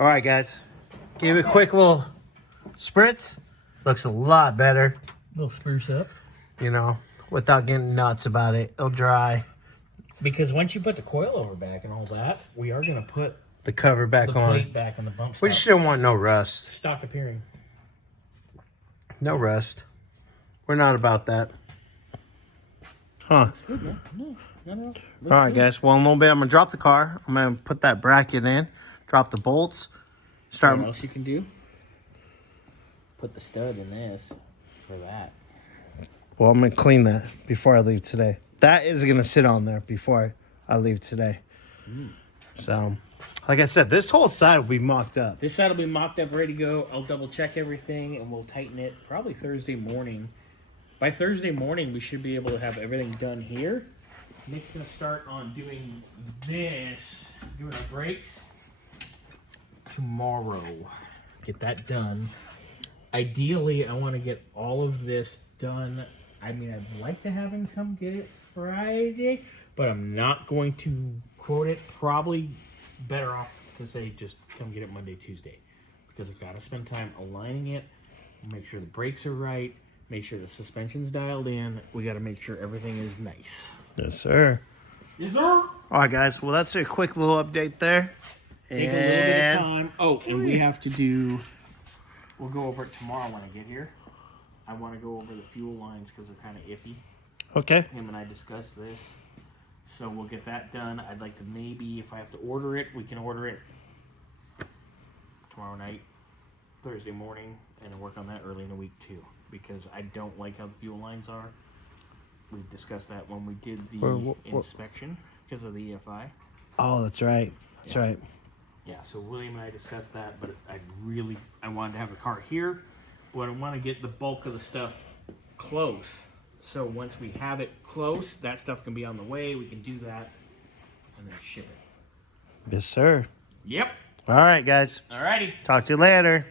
All right, guys. Give it a quick little spritz. Looks a lot better. Little spruce up. You know, without getting nuts about it. It'll dry. Because once you put the coilover back and all that, we are going to put The cover back the on. plate back on the bump stop. We just don't want no rust. Stock appearing. No rust. We're not about that. Huh. Good, man. No. All right, guys. Well, in a little bit, I'm going to drop the car. I'm going to put that bracket in. Drop the bolts. Start. What else you can do? Put the stud in this for that. Well, I'm going to clean that before I leave today. That is going to sit on there before I leave today. So, like I said, this whole side will be mocked up. This side will be mocked up, ready to go. I'll double check everything and we'll tighten it probably Thursday morning. By Thursday morning, we should be able to have everything done here. Nick's going to start on doing this, doing our brakes tomorrow. Get that done. Ideally, I want to get all of this done. I mean, I'd like to have him come get it Friday, but I'm not going to quote it. Probably better off to say just come get it Monday, Tuesday, because I've got to spend time aligning it, make sure the brakes are right, make sure the suspension's dialed in. We got to make sure everything is nice. Yes, sir. Yes, sir. All right, guys. Well, that's a quick little update there. Take a little bit of time. Oh, and we have to do... We'll go over it tomorrow when I get here. I want to go over the fuel lines because they're kind of iffy. Okay. Him and I discussed this. So we'll get that done. I'd like to maybe, if I have to order it, we can order it tomorrow night, Thursday morning, and work on that early in the week too. Because I don't like how the fuel lines are. We discussed that when we did the inspection because of the EFI. Oh, that's right. That's right. Yeah, so William and I discussed that, but I wanted to have the car here, but I want to get the bulk of the stuff close. So once we have it close, that stuff can be on the way. We can do that and then ship it. Yes, sir. Yep. All right, guys. All righty. Talk to you later.